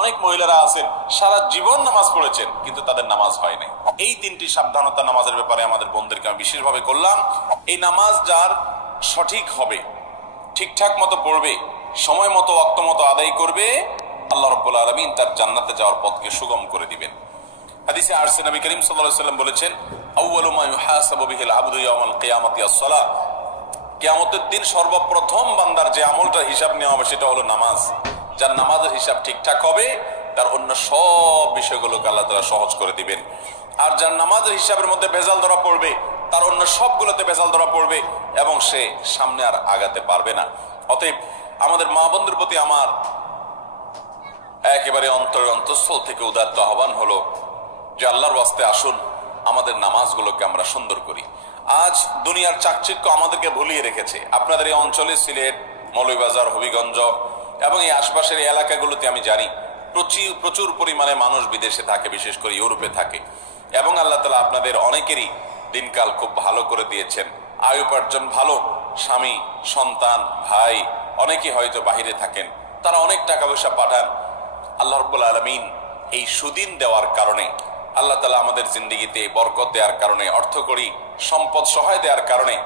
অনেক মহিলারা আছেন সারা জীবন নামাজ পড়েছেন কিন্তু তাদের নামাজ হয় নাই। এই তিনটি সাবধানতা নামাজের ব্যাপারে আমাদের বোনদেরকে আমি বিশেষভাবে করলাম। এই নামাজ যার সঠিক হবে, ঠিকঠাক মতো পড়বে, সময় মতো ওয়াক্ত মতো আদায় করবে, আল্লাহ রাব্বুল আলামিন তার জান্নাতে যাওয়ার পথকে সুগম করে দিবেন। হাদিসে আসছে নবী করিম সাল্লাল্লাহু আলাইহি ওয়াসাল্লাম বলেছেন, আউয়ালু মা ইউহাসাবু বিহিল আবদু ইয়াওমাল কিয়ামাতি আস-সালাহ। কিয়ামতের দিন সর্বপ্রথম বান্দার যে আমলটার হিসাব নেওয়া হবে সেটা হলো নামাজ। যার নামাজের হিসাব ঠিকঠাক হবে তার অন্য সব বিষয়গুলোকে আল্লাহ তাআলা সহজ করে দিবেন। আর যার নামাজের হিসাবের মধ্যে ভেজাল ধরা পড়বে তার অন্য সবগুলোতে ভেজাল ধরা পড়বে এবং সে সামনে আর আগাতে পারবে না। অতএব আমাদের মা বোনদের প্রতি আমার একেবারে অন্তঃস্থল থেকে উদাত্ত আহ্বান হলো যে আল্লাহর ওয়াস্তে আসুন আমাদের নামাজগুলোকে আমরা সুন্দর করি। আজ দুনিয়ার চাকচিক্য আমাদেরকে ভুলিয়ে রেখেছে। আপনাদের এই অঞ্চলে সিলেট, মৌলভীবাজার, হবিগঞ্জ এবং এই আশপাশের এলাকাগুলোতে আমি জানি প্রচুর পরিমাণে মানুষ বিদেশে থাকে, বিশেষ করে ইউরোপে থাকে। এবং আল্লাহ তাআলা আপনাদের অনেকেরই দিনকাল খুব ভালো করে দিয়েছেন, আয় উপার্জন ভালো, স্বামী, সন্তান, ভাই অনেকেই হয়তো বাহিরে থাকেন, তারা অনেক টাকা পয়সা পাঠান। আল্লাহ রাব্বুল আলামিন এই সুদিন দেওয়ার কারণে, আল্লাহ তাআলা আমাদের জিন্দেগিতে বরকত দেওয়ার কারণে, অর্থকড়ি সম্পদ সহায় দেওয়ার কারণে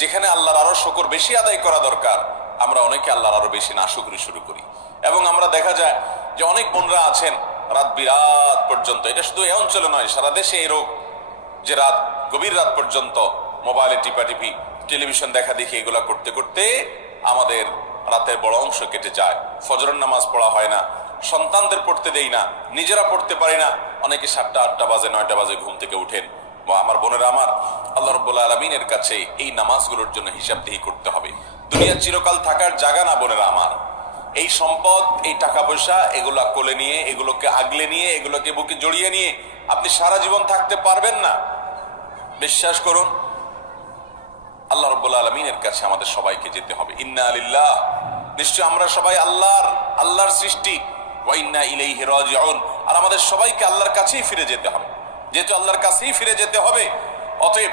যেখানে আল্লাহর আরো শুকর বেশি আদায় করা দরকার আমরা অনেকে আল্লাহর আরো বেশি নাশুকরি শুরু করি। এবং আমরা দেখা যায় যে অনেক বোনরা আছেন রাত বিরাত পর্যন্ত, এটা শুধু এই অঞ্চলে নয় সারা দেশে এই রোগ, যে রাত গভীর রাত পর্যন্ত মোবাইলে টিপাটিপি, টেলিভিশন দেখা দেখি, এগুলা করতে করতে আমাদের রাতের বড় অংশ কেটে যায়। ফজরের নামাজ পড়া হয় না, সন্তানদের পড়তে দেই না, নিজেরা পড়তে পারি না। অনেকে 7টা 8টা বাজে 9টা বাজে ঘুম থেকে উঠেন। আমার বোনেরা আমার, আল্লাহ রাব্বুল আলামিনের কাছে এই নামাজগুলোর জন্য হিসাবদিহি করতে হবে। দুনিয়া চিরকাল থাকার জায়গা না বোনেরা আমার। এই সম্পদ, এই টাকা পয়সা, এগুলা কোলে নিয়ে, এগুলোকে আগলে নিয়ে, এগুলোকে বুকে জড়িয়ে নিয়ে আপনি সারা জীবন থাকতে পারবেন না। বিশ্বাস করুন, আল্লাহ রাব্বুল আলামিনের কাছে আমাদের সবাইকে যেতে হবে। ইন্না লিল্লাহ, নিশ্চয় আমরা সবাই আল্লাহর সৃষ্টি, ওয়া ইন্না ইলাইহি রাজিউন, আর আমাদের সবাইকে আল্লাহর কাছেই ফিরে যেতে হবে। যেহেতু আল্লাহর কাছেই ফিরে যেতে হবে, অতএব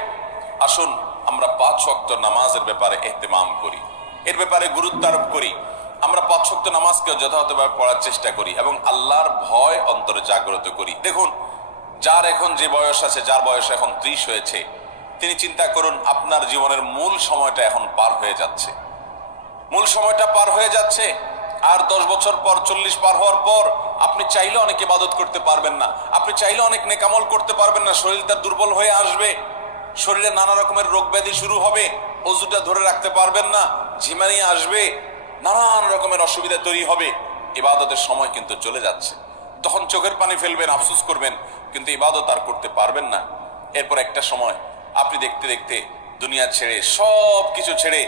আসুন আমরা 5 ওয়াক্ত নামাজের ব্যাপারে ইহতিমাম করি, এর ব্যাপারে গুরুত্ব আরোপ করি। আমরা 5 ওয়াক্ত নামাজকে যথাযথভাবে পড়ার চেষ্টা করি এবং আল্লাহর ভয় অন্তরে জাগ্রত করি। দেখুন, যার এখন যে বয়স আছে, যার বয়স এখন 30 হয়েছে, তিনি চিন্তা করুন আপনার জীবনের মূল সময়টা এখন পার হয়ে যাচ্ছে। মূল সময়টা পার হয়ে যাচ্ছে। আর 10 বছর পর, 40 পার হওয়ার পর আপনি চাইলে অনেক ইবাদত করতে পারবেন না, আপনি চাইলে অনেক নেকামল করতে পারবেন না। শরীরটা দুর্বল হয়ে আসবে, শরীরে নানা রকমের রোগ ব্যাধি শুরু হবে, ওযুটা ধরে রাখতে পারবেন না, ঝিমানি আসবে, নানান রকমের অসুবিধা তৈরি হবে। ইবাদতের সময় কিন্তু চলে যাচ্ছে। তখন চোখের পানি ফেলবেন, আফসোস করবেন, কিন্তু ইবাদত আর করতে পারবেন না। এরপর একটা সময় আপনি দেখতে দেখতে দুনিয়া ছেড়ে, সব কিছু ছেড়ে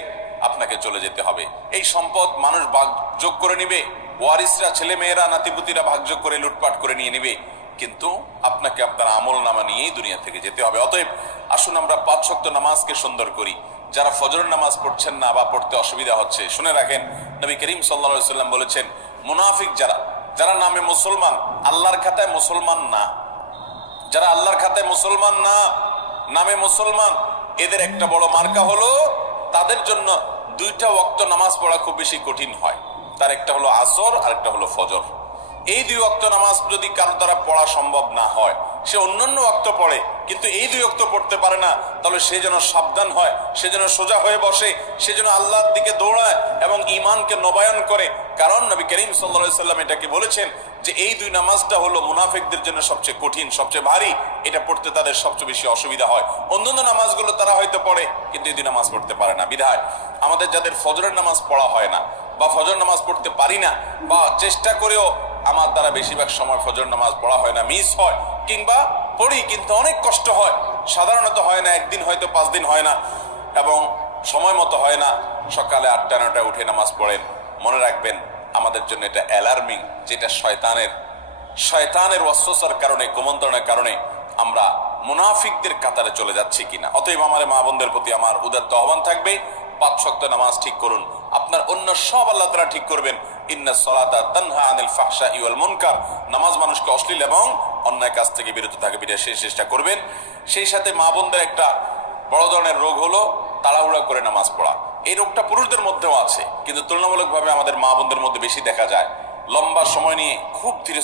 আপনাকে চলে যেতে হবে। এই সম্পদ মানুষ ভাগযোগ করে নিবে, ওয়ারিসরা, ছেলে মেয়েরা, নাতিপুতিরা ভাগযোগ করে লুটপাট করে নিয়ে নিবে, কিন্তু আপনাকে আপনার আমল নামা নিয়েই দুনিয়া থেকে যেতে হবে। অতএব আসুন আমরা 5 ওয়াক্ত নামাজকে সুন্দর করি। যারা ফজরের নামাজ পড়ছেন না বা পড়তে অসুবিধা হচ্ছে, শুনে রাখেন, নবী করিম সাল্লাল্লাহু আলাইহি ওয়াসাল্লাম বলেছেন, মুনাফিক যারা নামে মুসলমান, আল্লাহর খাতায় মুসলমান না, যারা আল্লাহর খাতায় মুসলমান না, নামে মুসলমান, এদের একটা বড় মার্কা হলো তাদের জন্য 2টা ওয়াক্ত নামাজ পড়া খুব বেশি কঠিন হয়। তার একটা হলো আসর আর একটা হলো ফজর। এই 2 ওয়াক্ত নামাজ যদি কারো দ্বারা পড়া সম্ভব না হয়, সে অন্যান্য ওয়াক্ত পড়ে কিন্তু এই 2 ওয়াক্ত পড়তে পারে না, তাহলে সে যেন সাবধান হয়, সে যেন সোজা হয়ে বসে, সে যেন আল্লাহর দিকে দৌড়ায় এবং ঈমানকে নবায়ন করে। কারণ নবী করিম সাল্লাল্লাহু আলাইহি ওয়াসাল্লাম এটাকে বলেছেন যে এই 2 নামাজটা হলো মুনাফিকদের জন্য সবচেয়ে কঠিন, সবচেয়ে ভারী, এটা পড়তে তাদের সবচেয়ে বেশি অসুবিধা হয়। অন্যান্য নামাজগুলো তারা হয়তো পড়ে কিন্তু এই 2 নামাজ পড়তে পারে না। বিধায় আমাদের যাদের ফজরের নামাজ পড়া হয় না বা ফজর নামাজ পড়তে পারি না, বা চেষ্টা করেও আমার দ্বারা বেশিরভাগ সময় ফজর নামাজ পড়া হয় না, মিস হয়, কিংবা পড়ি কিন্তু অনেক কষ্ট হয়, সাধারণত হয় না, একদিন হয়তো 5 দিন হয় না এবং সময় মতো হয় না, সকালে 8টা 9টায় উঠে নামাজ পড়েন, মনে রাখবেন আমাদের জন্য এটা অ্যালার্মিং, যেটা শয়তানের ওয়াসওয়াসার কারণে, কুমন্ত্রণার কারণে আমরা মুনাফিকদের কাতারে চলে যাচ্ছি কিনা। অতএব আমার মা বোনদের প্রতি আমার উদাত্ত আহ্বান থাকবে, 5 ওয়াক্ত নামাজ ঠিক করুন, আপনার অন্য সব আল্লাহ তাআলা ঠিক করবেন। ইন্নাস সালাতা তানহা আনিল ফাহশাই ওয়াল মুনকার, নামাজ মানুষকে অশ্লীল এবং অন্যায় কাজ থেকে বিরত থাকে বিধায় সেই চেষ্টা করবেন। সেই সাথে মা বোনদের একটা বড় ধরনের রোগ হলো তাড়াহুড়া করে নামাজ পড়া। এই রোগটা পুরুষদের মধ্যেও আছে কিন্তু তুলনামূলকভাবে আমাদের মা বোনদের মধ্যে বেশি দেখা যায়। লম্বা সময় নিয়ে খুব ধীরে